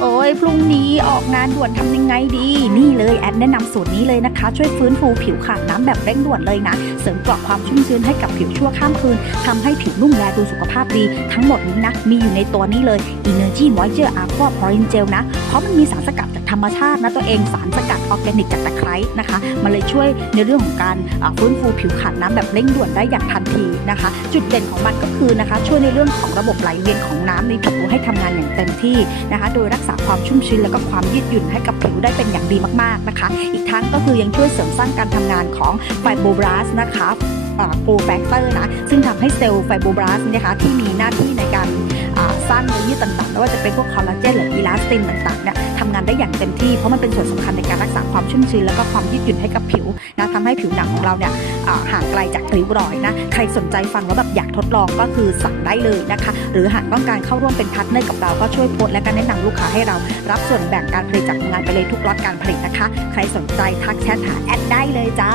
โอ้ยพรุ่งนี้ออกงานด่วนทำยังไงดี นี่เลยแอดแนะนำสูตรนี้เลยนะคะ ช่วยฟื้นฟูผิวขาดน้ำแบบเร่งด่วนเลยนะ เสริมกรอบความชุ่มชื้นให้กับผิวชั่วข้ามคืนทำให้ผิวนุ่มแลดูสุขภาพดี ทั้งหมดนี้นะ มีอยู่ในตัวนี้เลย Energy Moisture Aqua Porin Gel นะ ราะมันมีสารสกัดจากธรรมชาตินะตัวเองสารสกัดออร์แกนิกจากตะไคร้นะคะมันเลยช่วยในเรื่องของการฟื้นฟูผิวขาดน้ำแบบเร่งด่วนได้อย่างทันทีนะคะ จุดเด่นของมันก็คือนะคะ ช่วยในเรื่องของระบบไหลเวียนของน้ำในผิวให้ทำงานอย่างเต็มที่นะคะ โดยรักษาความชุ่มชื้นแล้วก็ความยืดหยุ่นให้กับผิวได้เป็นอย่างดีมากๆนะคะ อีกทั้งก็คือยังช่วยเสริมสร้างการทำงานของไฟโบบลาสนะคะโปรแฟกเตอร์นะซึ่งทำให้เซลล์ไฟโบบลาสนะคะที่มีหน้าที่ในการ ว่าจะเป็นพวกคอลลาเจนหรืออีลาสตินต่างๆเนี่ยทำงานได้อย่างเต็มที่เพราะมันเป็นส่วนสำคัญในการรักษาความชุ่มชื้นแล้วก็ความยืดหยุ่นให้กับผิวนะทำให้ผิวหนังของเราเนี่ยห่างไกลจากริ้วรอยนะใครสนใจฟังแล้วแบบอยากทดลองก็คือสั่งได้เลยนะคะ หรือหากต้องการเข้าร่วมเป็นพาร์ทเนอร์กับเราก็ช่วยโพสและก็แนะนำลูกค้าให้เรา รับส่วนแบ่งการผลิตจากโรงงานไปเลยทุกล็อตการผลิตนะคะ ใครสนใจทักแชทหาแอดได้เลยจ้า